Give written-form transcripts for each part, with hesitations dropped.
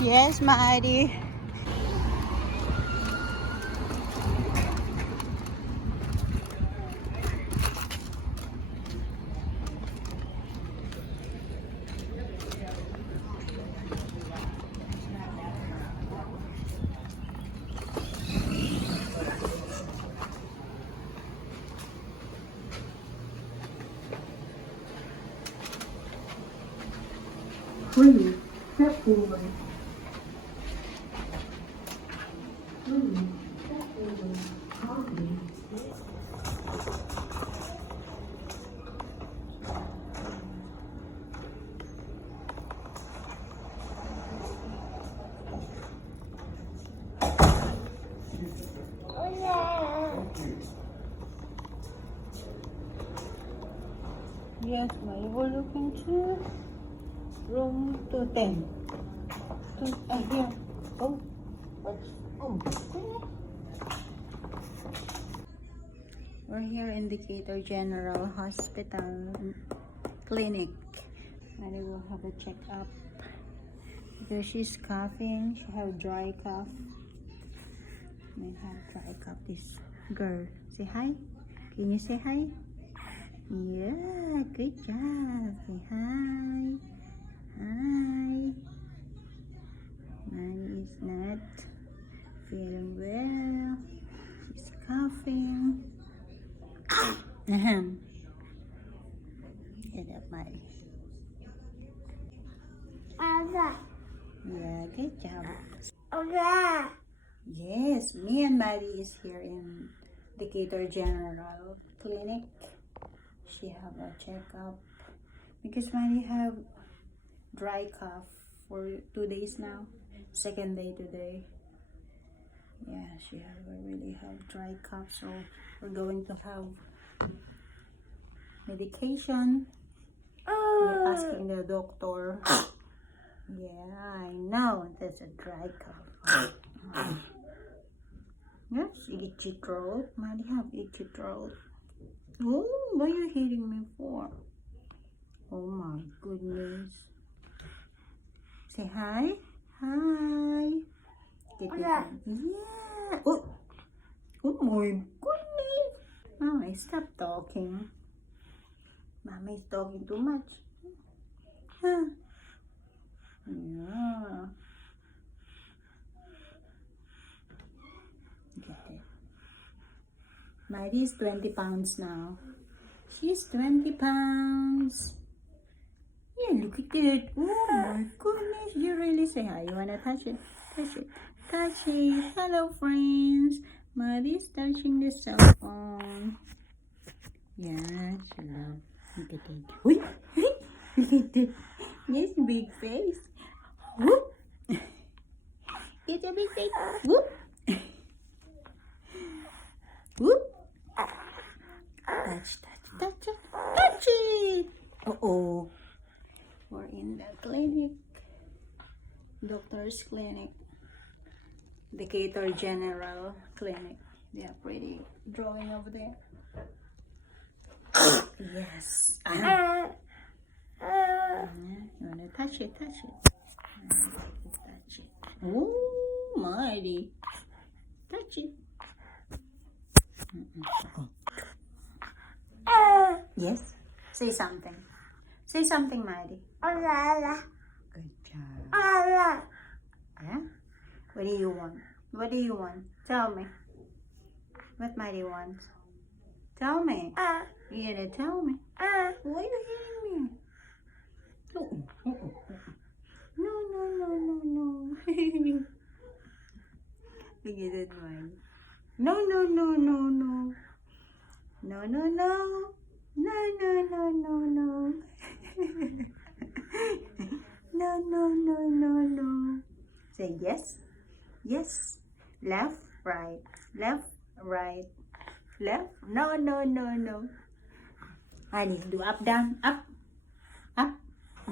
Yes, Maddie. Please step forward. Please step forward. Copy. Yes, Maddie. We're looking to room 210. Here. Oh, what's... Oh, goodness. We're here in Decatur General Hospital Clinic. Maddie will have a checkup because she's coughing. She have dry cough. May have dry cough. This girl. Say hi. Can you say hi? Yeah, good job. Say hi. Hi. Maddie is not feeling well. She's coughing. Get up, Maddie. Yeah, good job. Yes, me and Maddie is here in Decatur General Clinic. She have a checkup because Maddie have dry cough for 2 days now. Second day today. Yeah, she really have dry cough, so we're going to have medication. We're asking the doctor. Yeah, I know that's a dry cough. Yes, itchy throat. Maddie have itchy throat. Oh, what are you hitting me for? Oh my goodness. Say hi. Hi. Get your hand. Yeah. Oh. Oh my goodness. Mama, stop talking. Mama is talking too much. Huh. Yeah. Get it. Maddie is 20 pounds now. She's 20 pounds. Yeah, look at it. Oh my goodness. You really say hi. You wanna touch it? Touch it. Touch it. Hello, friends. Maddie's touching the cell phone. Yeah, she loves. Look at it. Wait. Look at it. Yes, big face. Whoop. It's a big face. Whoop. Whoop. Touch it. Touch it. Uh-oh. We're in the clinic. Doctor's clinic. Decatur General Clinic. They are pretty drawing over there. Yes. You wanna touch it? Touch it. Touch it. Oh, Maddie. Touch it. Yes. Say something. Say something, Maddie. Good job. Yeah? What do you want? What do you want? Tell me. What Maddie wants? Tell me. You gotta tell me. Why are you hitting me? No. Look at that one. No. No. No. Say yes. Yes. Left, right. Left, right. Left. No. Maddie, do up, down, up,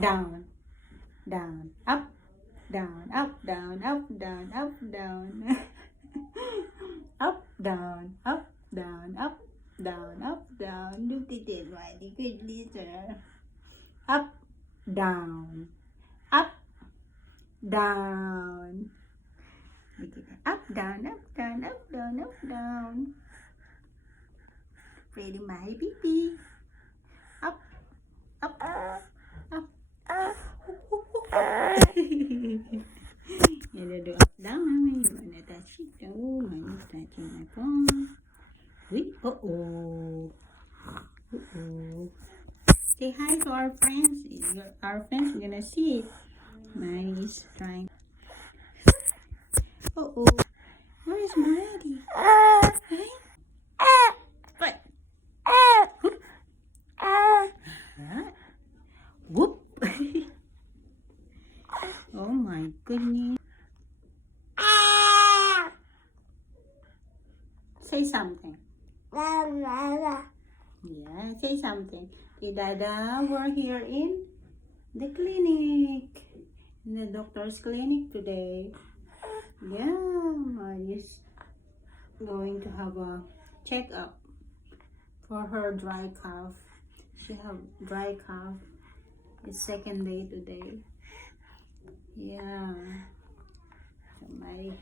down, up, down, up, down, up, down, up, down, up, down, down, up, down. Look at it, Maddie. Good listener. Up, down, up, down. Look at it. Up, down, up, down, up, down, up, down. Pretty Maddie, pee. Up, up, up. You do up, down. You wanna touch it? Oh, Maddie's touching my phone. Wait, uh-oh. Say hi to our friends. Our friends are gonna see it. Maddie's trying. Uh-oh. Where is Maddie? Hey? What? Huh? Whoop. Oh my goodness. Say something. Yeah, say something. Hey, Dada, we're here in the clinic. In the doctor's clinic today. Yeah, Maddie's going to have a checkup for her dry cough. She have dry cough. It's second day today. Yeah. So Maddie,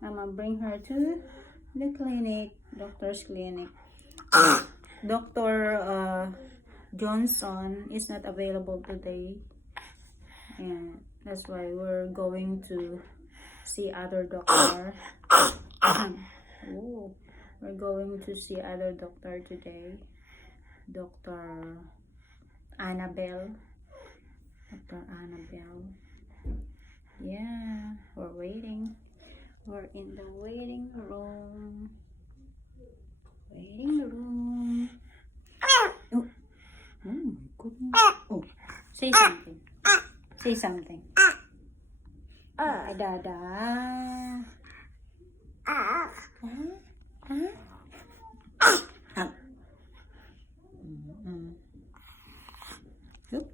Mama bring her to the clinic, doctor's clinic. Dr. Johnson is not available today, and that's why we're going to see other doctor. Oh, we're going to see other doctor today, Dr. Annabelle. Dr. Annabelle. Yeah, we're waiting. We're in the waiting room. Waiting room. Oh, my goodness. Oh, say something. Say something. Dada. Huh? Look.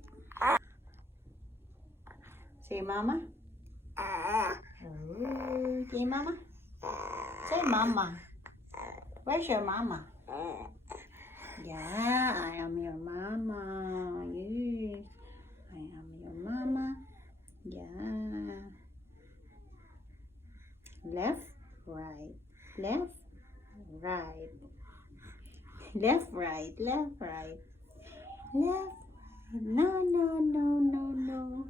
Say mama. Oh, say mama. Say mama. Where's your mama? Yeah, I am your mama. Yes, I am your mama. Yeah. Left, right, left, right, left, right, left, right, left. No, no, no, no, no.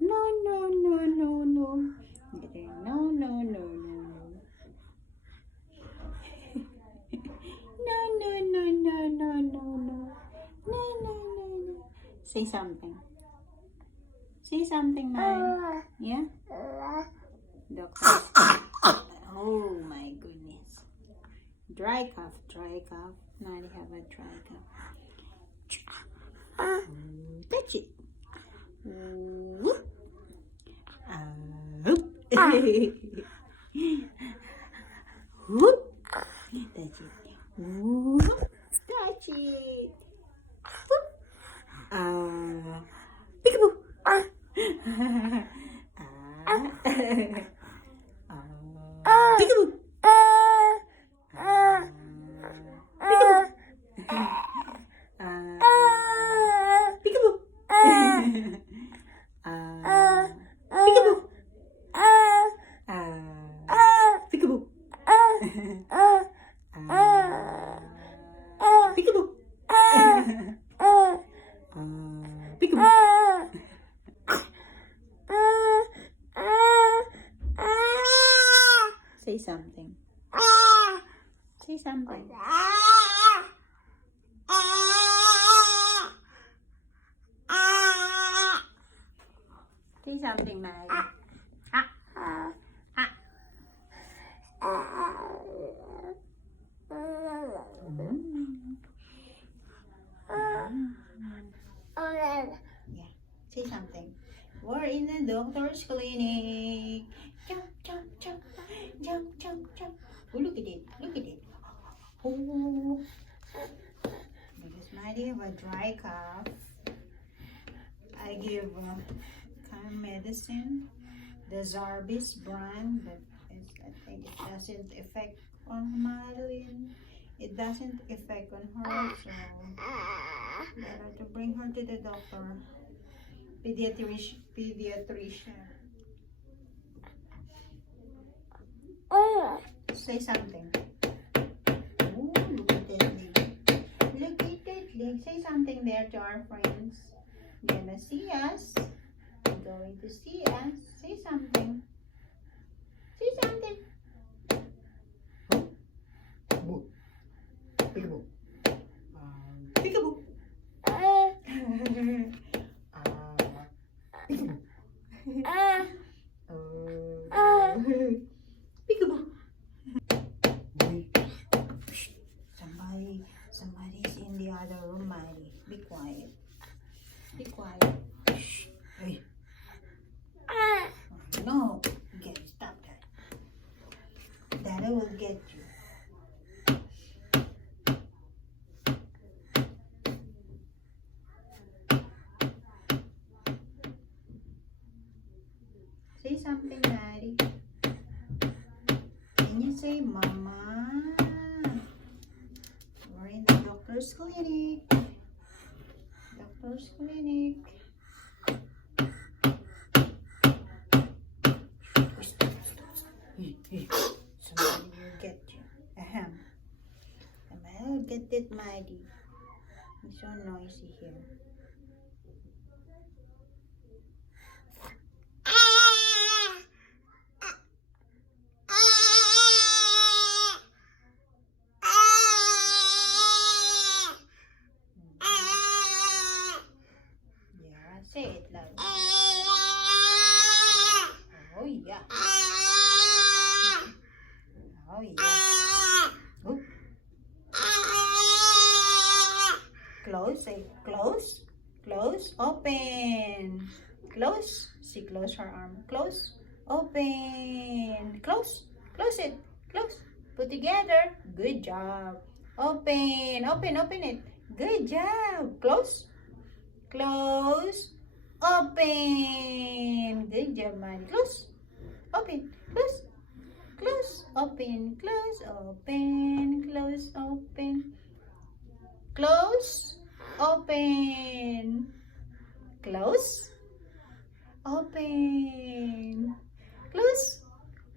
No, no, no, no, no. No, no, no, no, no. No, no, no, no, no, no, no. No, no, no, no. Say something. Say something, man. Yeah? Doctor. Oh my goodness. Dry cough, dry cough. Now I have a dry cough. Touch it. Whoop. Whoop. Whoop. Touch it. Whoop. Touch it. Whoop. Peekaboo. Peekaboo. Say something. Say something. Say something, Maddie. Yeah, say something. We're in the doctor's clinic. Jump, jump, jump, jump, jump, jump. Oh, look at it, look at it. Oh, because Maddie have a dry cough. I give kind of medicine, the Zarbis brand, but I think it doesn't affect on Madeline. it doesn't affect on her, so better to bring her to the doctor. Pediatrician. Say something. Oh, look at that leg. Look at that leg. Say something there to our friends. Gonna see us. Going to see us. Say something. Say something. Boo. Peekaboo. Peekaboo. Peekaboo. Peekaboo. Somebody's in the other room, Maddie. Be quiet. Be quiet. Shh. Hey. No. Okay, stop that. Daddy will get you. Say something, Maddie. Can you say mama? We're in the doctor's clinic. Doctor's clinic. Somebody will get you. Ahem. Somebody will get that Maddie. It's so noisy here. Say it loud. Oh yeah. Oh yeah. Ooh. Close. Say close. Close. Open. Close. She close her arm. Close. Open. Close. Close it. Close. Put together. Good job. Open. Open. Open it. Good job. Close. Close. Open. Good job, Maddie. Close. Open. Close. Close. Open. Close. Open. Close. Open. Close. Open. Close. Open. Close.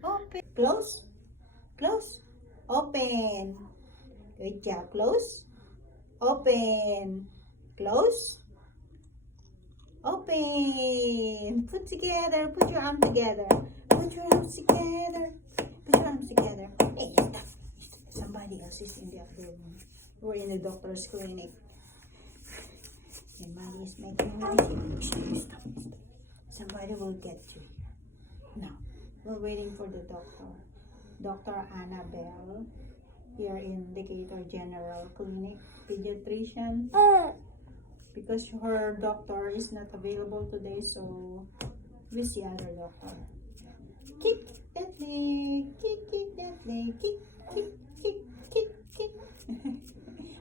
Open. Close. Close. Open. Good job. Close. Open. Close. Open. Put together. Put your arms together. Put your arms together. Put your arms together. Hey, stop. Somebody else is in the other room. We're in the doctor's clinic. And Maddie is making noise. Stop. Somebody will get you. Now, we're waiting for the doctor. Dr. Annabelle here in Decatur General Clinic, pediatrician. Because her doctor is not available today, so we see other doctor. Kick that leg, kick that leg, kick.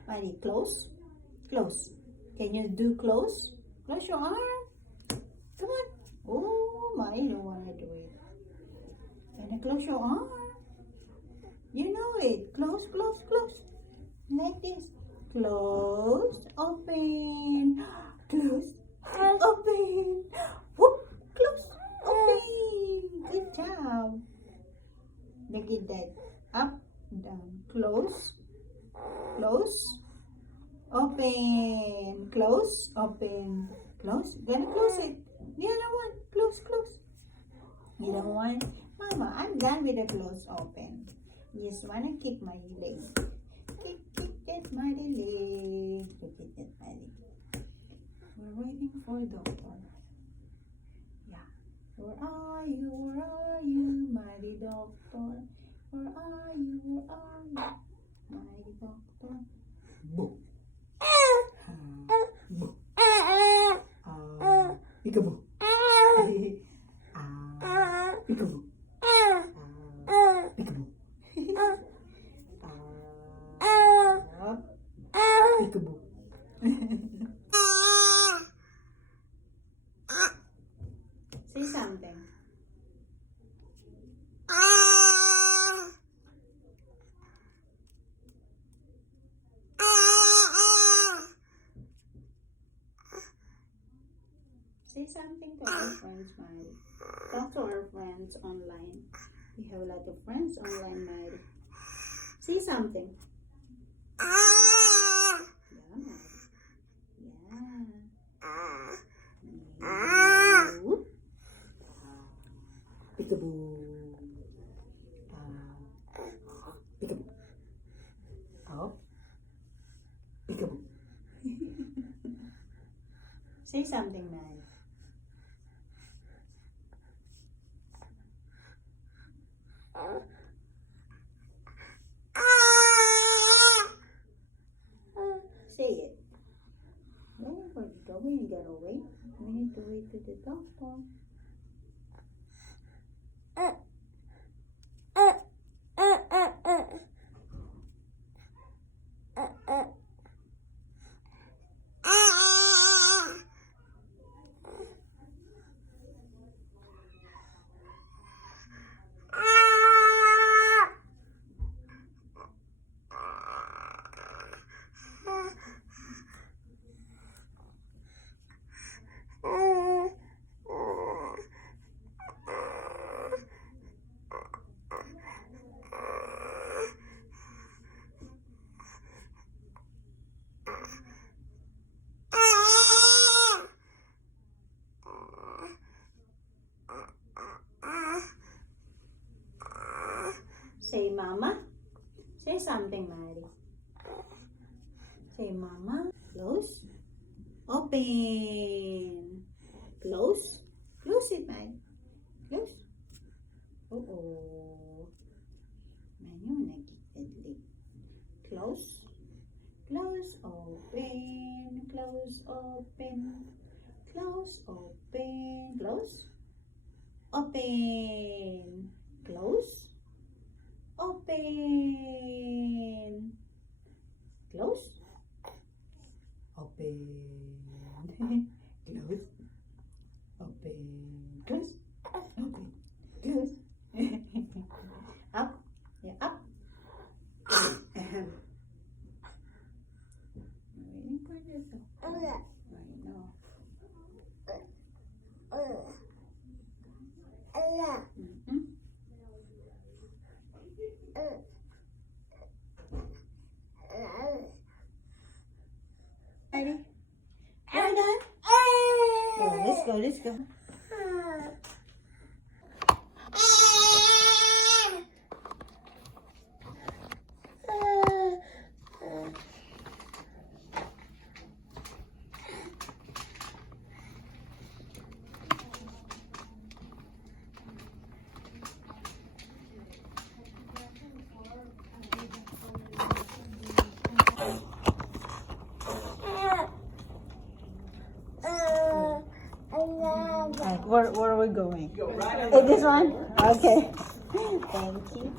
Maddie, close. Can you do close? Close your arm. Come on. Oh, Maddie don't want to do it. Can you close your arm? You know it. Close. Like this. Close, open, close, open, whoop, close, open. Good job. Look at that. Up, down, close, open, close, open, close. Gonna close it. The other one, close. The other one, Mama, I'm done with the close, open. Just wanna kick my leg. Kick that Maddie leg. Look at that Maddie. We're waiting for doctor. Yeah. Where are you, Maddie doctor? Where are you, Maddie doctor? Boo. Boo. Peekaboo. Peekaboo. Peekaboo. Peekaboo. Say something. Say something to our friends, Maddie. Talk to our friends online. We have a lot of friends online, Maddie. Say something. Yeah, Maddie. Yeah. Whoop. Peekaboo. Peekaboo. Oh. Peekaboo. Say something, Maddie. Say it. Where are you going? You gotta wait. We need to wait to the doctor. Say mama. Say something, Maddie. Say mama. Close. Open. Close. Close it, Maddie. Close. Oh. Ngayon, nagkikidli. Close. Close. Open. Close. Open. Close. Open. Close. Open. Close. Open. Close. Open. Close. Open. Close. Open. Close. Up. Yeah, up. Waiting for this. I know. Mm-hmm. Ready? We're done. Oh, let's go, let's go. Where are we going? This one? Okay. Thank you.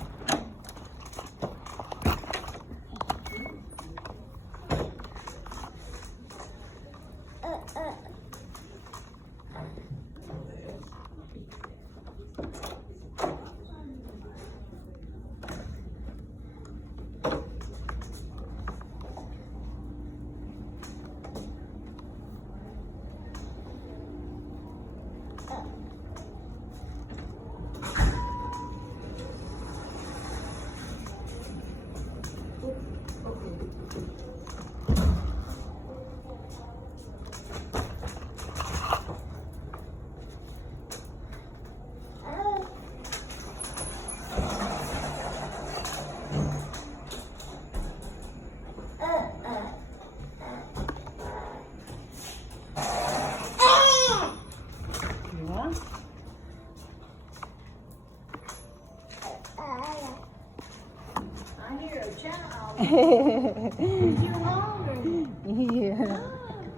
Yeah.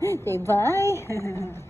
Okay, bye.